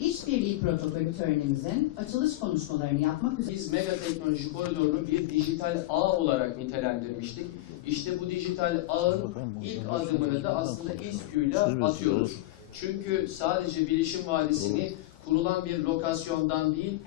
İşbirliği protokolü törenimizin açılış konuşmalarını yapmak üzere Biz mega teknoloji koridorunu bir dijital ağ olarak nitelendirmiştik. İşte bu dijital ağın ilk adımını da aslında İSKÜ'yle atıyoruz. Çünkü sadece Bilişim Vadisi'ni kurulan bir lokasyondan değil,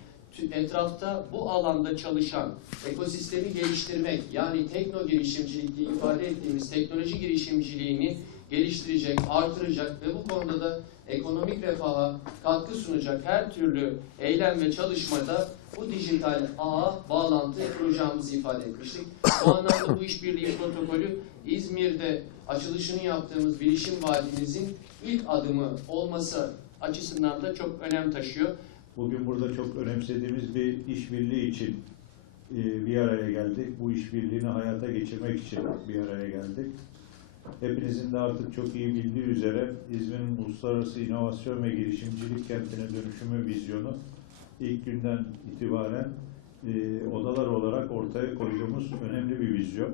etrafta bu alanda çalışan ekosistemi geliştirmek, yani tekno girişimcilik diye ifade ettiğimiz teknoloji girişimciliğini geliştirecek, artıracak ve bu konuda da ekonomik refaha katkı sunacak her türlü eylem ve çalışmada bu dijital ağa bağlantı kuracağımızı ifade etmiştik. Bu anlamda bu işbirliği protokolü İzmir'de açılışını yaptığımız Bilişim Vadimizin ilk adımı olması açısından da çok önem taşıyor. Bugün burada çok önemsediğimiz bir işbirliği için e, bir araya geldik. Bu işbirliğini hayata geçirmek için bir araya geldik. Hepinizin de artık çok iyi bildiği üzere İzmir'in uluslararası inovasyon ve girişimcilik kentine dönüşümü vizyonu ilk günden itibaren e, odalar olarak ortaya koyduğumuz önemli bir vizyon.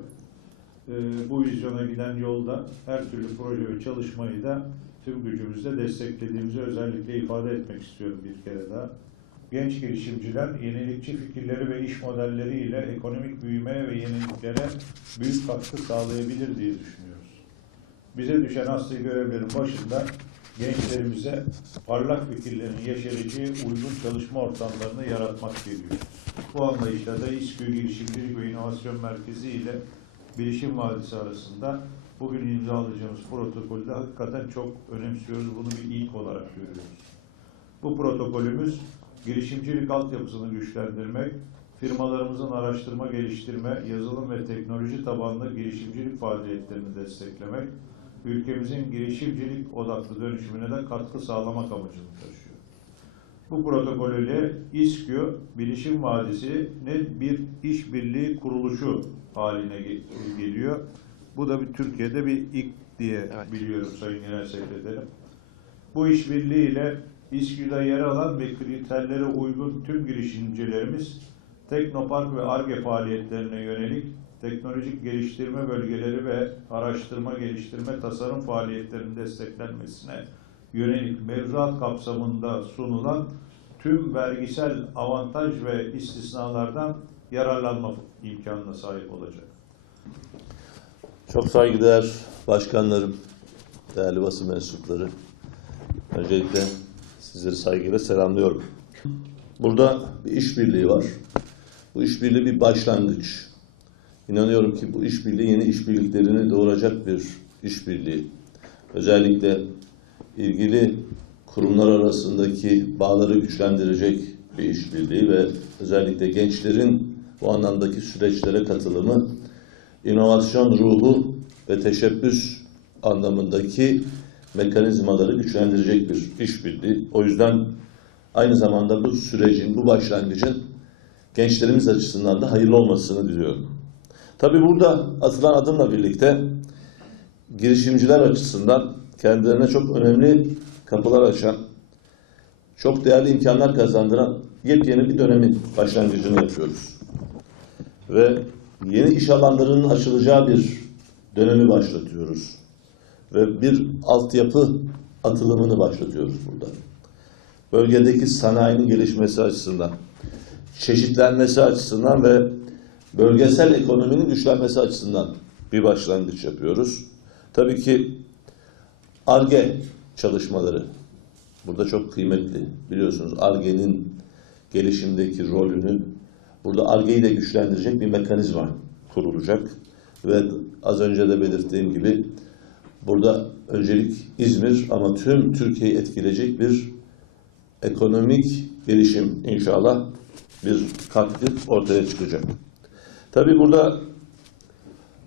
E, bu vizyona giden yolda her türlü proje ve çalışmayı da tüm gücümüzle desteklediğimizi özellikle ifade etmek istiyorum bir kere daha. Genç girişimciler yenilikçi fikirleri ve iş modelleriyle ekonomik büyümeye ve yeniliklere büyük katkı sağlayabilir diye düşünüyoruz. Bize düşen asli görevlerin başında gençlerimize parlak fikirlerin yeşereceği uygun çalışma ortamlarını yaratmak geliyor. Bu anlayışla da İSKÜ Girişimcilik ve İnovasyon Merkezi ile Bilişim Vadisi arasında bugün imzalayacağımız protokolü de hakikaten çok önemsiyoruz. Bunu bir ilk olarak görüyoruz. Bu protokolümüz girişimcilik altyapısını güçlendirmek, firmalarımızın araştırma, geliştirme, yazılım ve teknoloji tabanlı girişimcilik faaliyetlerini desteklemek, ülkemizin girişimcilik odaklı dönüşümüne de katkı sağlamak amacını taşıyor. Bu protokol ile İSKÜ, Bilişim Vadisi'nin bir işbirliği kuruluşu haline ge- geliyor. Bu da bir Türkiye'de bir ilk diye biliyorum Sayın Genel Sekreterim. Bu işbirliğiyle İSKÜ'de yer alan ve kriterlere uygun tüm girişimcilerimiz Teknopark ve ARGE faaliyetlerine yönelik teknolojik geliştirme bölgeleri ve araştırma, geliştirme, tasarım faaliyetlerinin desteklenmesine yönelik mevzuat kapsamında sunulan tüm vergisel avantaj ve istisnalardan yararlanma imkanına sahip olacak. Çok saygıdeğer başkanlarım, değerli basın mensupları. Öncelikle sizleri saygıyla selamlıyorum. Burada bir işbirliği var. Bu işbirliği bir başlangıç. İnanıyorum ki bu işbirliği yeni işbirliklerini doğuracak bir işbirliği. Özellikle ilgili kurumlar arasındaki bağları güçlendirecek bir işbirliği ve özellikle gençlerin bu anlamdaki süreçlere katılımı inovasyon ruhu ve teşebbüs anlamındaki mekanizmaları güçlendirecek bir işbirliği. O yüzden aynı zamanda bu sürecin, bu başlangıcın gençlerimiz açısından da hayırlı olmasını diliyorum. Tabii burada atılan adımla birlikte girişimciler açısından kendilerine çok önemli kapılar açan, çok değerli imkanlar kazandıran yepyeni bir dönemin başlangıcını yapıyoruz. Ve yeni iş alanlarının açılacağı bir dönemi başlatıyoruz. Ve bir altyapı atılımını başlatıyoruz burada. Bölgedeki sanayinin gelişmesi açısından, çeşitlenmesi açısından ve bölgesel ekonominin güçlenmesi açısından bir başlangıç yapıyoruz. Tabii ki ARGE çalışmaları burada çok kıymetli. Biliyorsunuz ARGE'nin gelişimdeki rolünü burada ARGE'yi de güçlendirecek bir mekanizma kurulacak. Ve az önce de belirttiğim gibi burada öncelik İzmir ama tüm Türkiye'yi etkileyecek bir ekonomik gelişim inşallah bir katkı ortaya çıkacak. Tabii burada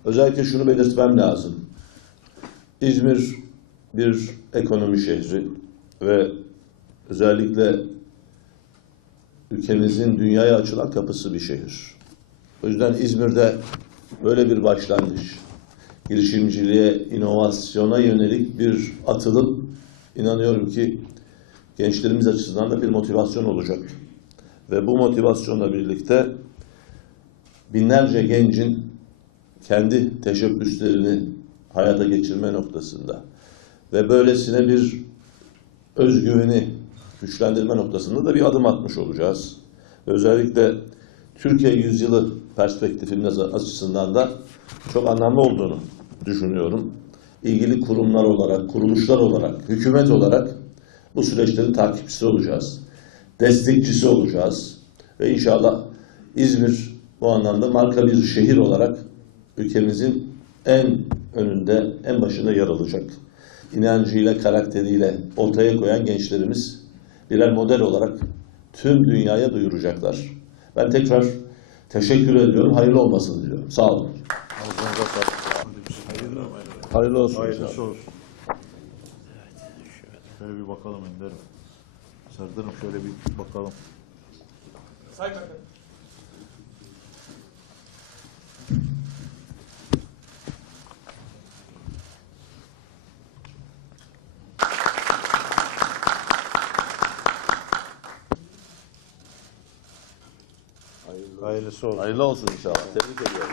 özellikle şunu belirtmem lazım. İzmir bir ekonomi şehri ve özellikle ülkemizin dünyaya açılan kapısı bir şehir. O yüzden İzmir'de böyle bir başlangıç, girişimciliğe, inovasyona yönelik bir atılım inanıyorum ki gençlerimiz açısından da bir motivasyon olacak. Ve bu motivasyonla birlikte binlerce gencin kendi teşebbüslerini hayata geçirme noktasında ve böylesine bir özgüveni güçlendirme noktasında da bir adım atmış olacağız. Özellikle Türkiye yüzyılı perspektifimiz açısından da çok anlamlı olduğunu düşünüyorum. İlgili kurumlar olarak, kuruluşlar olarak, hükümet olarak bu süreçlerin takipçisi olacağız. Destekçisi olacağız. Ve inşallah İzmir bu anlamda marka bir şehir olarak ülkemizin en önünde, en başında yer alacak. İnancıyla, karakteriyle ortaya koyan gençlerimiz birer model olarak tüm dünyaya duyuracaklar. Ben tekrar teşekkür ediyorum. Hayırlı olmasını diliyorum. Sağ olun. Sağlık. Hayırlı olsun. Hayırlısı olsun. Şöyle bir bakalım Ender'im. Serdar'ım şöyle bir bakalım. Hayırlısı olsun. Hayırlı olsun inşallah. Tebrik ediyorum.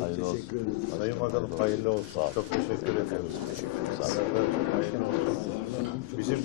Hayırlı olsun. Sayın Bakanım hayırlı olsun. Çok teşekkür ediyoruz. Teşekkür ederim. Hayırlı olsun. Bizim